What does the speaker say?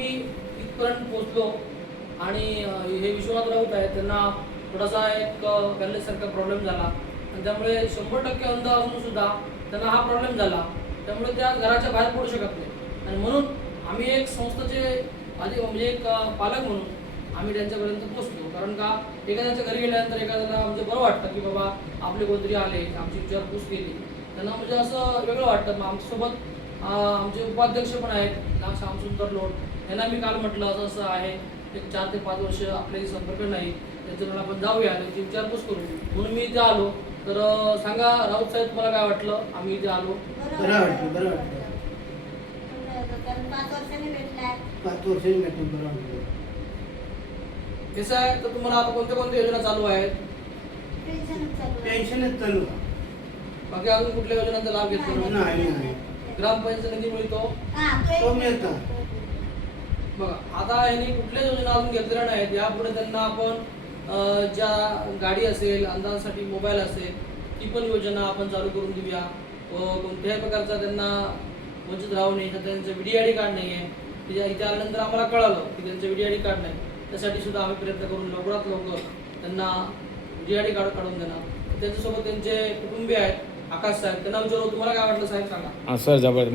मी इथपर्यंत पोहोचलो आणि हे विश्वनाथ राऊत आहेत त्यांना थोडासा एक पॅरलिससारखा प्रॉब्लेम झाला आणि त्यामुळे 100% अंध असून सुद्धा त्यांना हा प्रॉब्लेम झाला. त्यामुळे त्या घराच्या बाहेर पडू शकत नाही आणि म्हणून आम्ही एक संस्थेचे आधी म्हणजे एक पालक म्हणून आम्ही त्यांच्यापर्यंत पोहोचलो. कारण का एखाद्याच्या घरी गेल्यानंतर एखाद्याला म्हणजे बरं वाटतं की बाबा आपले कोणतरी आले, आमची विचारपूस केली, त्यांना म्हणजे असं वेगळं वाटतं. मग आमच्यासोबत आमचे उपाध्यक्ष पण आहेत श्यामसुंदर लोट, यांना मी काल म्हटलं असं असं आहे, एक 4 ते 5 वर्ष आपल्याशी संपर्क नाही, त्याच्यावर आपण जाऊया त्यांची विचारपूस करू. म्हणून मी इथे आलो. तर सांगा राऊत साहेब तुम्हाला काय वाटलं आम्ही इथे आलो? बरं वाटलं. 5 वर्षांनी भेटलाय. 5 वर्षांनी भेटून बरं वाटलं. कसं आहे तर तुम्हाला आता कोणत्या कोणत्या योजना चालू आहेत? पेन्शनच चालू आहे. बाकी अजून कुठल्या योजनांचा लाभ घेतला? नाही. ग्रामपंचायत निधी मिळतो तो मिळतो. बघा. आता यांनी कुठल्या योजना अजून घेतलेल्या नाहीत. यापुढे त्यांना आपण ज्या गाडी असेल, अंधारासाठी मोबाईल असेल, ती पण योजना आपण चालू करून देऊया. व कोणत्याही प्रकारचा त्यांना वंचित राहू नये. तर त्यांचं VDID कार्ड नाही आहे. इथे आल्यानंतर आम्हाला कळालं की त्यांचं VDID कार्ड नाही. त्यासाठी सुद्धा आम्ही प्रयत्न करून लवकरात लवकर त्यांना VDID कार्ड काढून देणार. त्यांच्यासोबत त्यांचे कुटुंबीय आहेत आकाश साहेब, त्यांना विचारू तुम्हाला काय वाटलं साहेब सांगा. सर जबरदस्त.